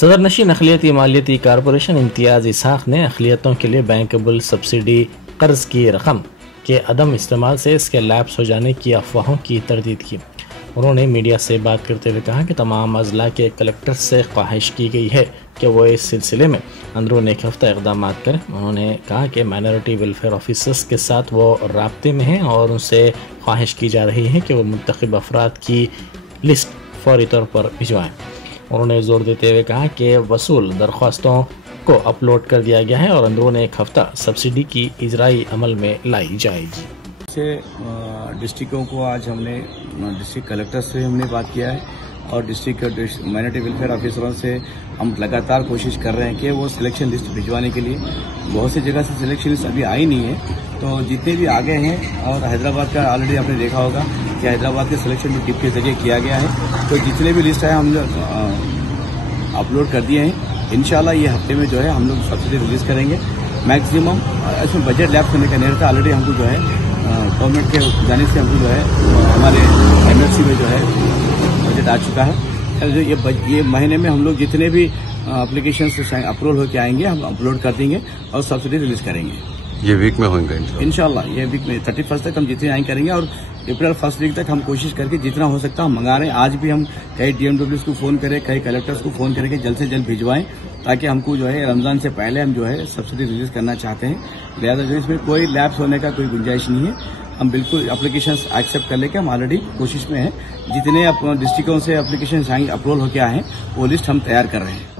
सदरनशीन अक़लियती मालियती corporation इम्तियाज़ इसहाक ने अक़लियतों के लिए बैंकेबल सब्सिडी कर्ज की रकम के अदम इस्तेमाल से इसके लैप्स हो जाने की अफवाहों की तरदीद की। उन्होंने मीडिया से बात करते हुए कहा कि तमाम अजला के कलेक्टर से ख्वाहिश की गई है कि वो इस सिलसिले में अंदरून एक हफ्ता इक़दाम करें। उन्होंने कहा कि माइनॉरिटी वेलफेयर ऑफिसर्स के साथ वो राब्ते में हैं और उनसे ख्वाहिश की जा रही है कि वो मुंतखब अफराद की लिस्ट फौरी तौर पर भिजवाएँ। उन्होंने जोर देते हुए कहा कि वसूल दरख्वास्तों को अपलोड कर दिया गया है और अंदरून एक हफ्ता सब्सिडी की इजराई अमल में लाई जाएगी। से डिस्ट्रिक्टों को आज हमने डिस्ट्रिक्ट कलेक्टर से हमने बात किया है और डिस्ट्रिक्ट माइनॉरिटी वेलफेयर ऑफिसरों से हम लगातार कोशिश कर रहे हैं कि वो सिलेक्शन लिस्ट भिजवाने के लिए। बहुत सी जगह से सिलेक्शन लिस्ट अभी आई नहीं है, तो जितने भी आगे हैं और हैदराबाद का ऑलरेडी आपने देखा होगा कि हैदराबाद के सिलेक्शन भी टिप के जरिए किया गया है, तो जितने भी लिस्ट है हम अपलोड कर दिए हैं। इंशाल्लाह ये हफ्ते में जो है हम लोग सब्सिडी रिलीज करेंगे। मैक्सिमम इसमें बजट लैप्स होने का नहीं था, ऑलरेडी हमको जो है गवर्नमेंट के जाने से हमको जो है हमारे एमएफसी में जो है बजट आ चुका है। जो ये महीने में हम लोग जितने भी एप्लीकेशन से अप्रूवल होकर आएंगे हम अपलोड कर देंगे और सब्सिडी रिलीज करेंगे। ये वीक में होंगे इंशाल्लाह। ये वीक में 31 तक हम जितने आई करेंगे और अप्रैल 1 वीक तक हम कोशिश करके जितना हो सकता हम मंगा रहे हैं। आज भी हम कई डीएमडब्ल्यूज को फोन करें, कई कलेक्टर्स को फोन करके जल्द से जल्द भिजवाएं, ताकि हमको जो है रमजान से पहले हम जो है सब्सिडी रिलीज करना चाहते हैं। लिहाजा जो इसमें कोई लैप्स होने का कोई गुंजाइश नहीं है। हम बिल्कुल एप्लीकेशन एक्सेप्ट कर लेके हम ऑलरेडी कोशिश में हैं। जितने डिस्ट्रिक्टों से एप्लीकेशन अप्रूवल होकर आए हैं वो लिस्ट हम तैयार कर रहे हैं।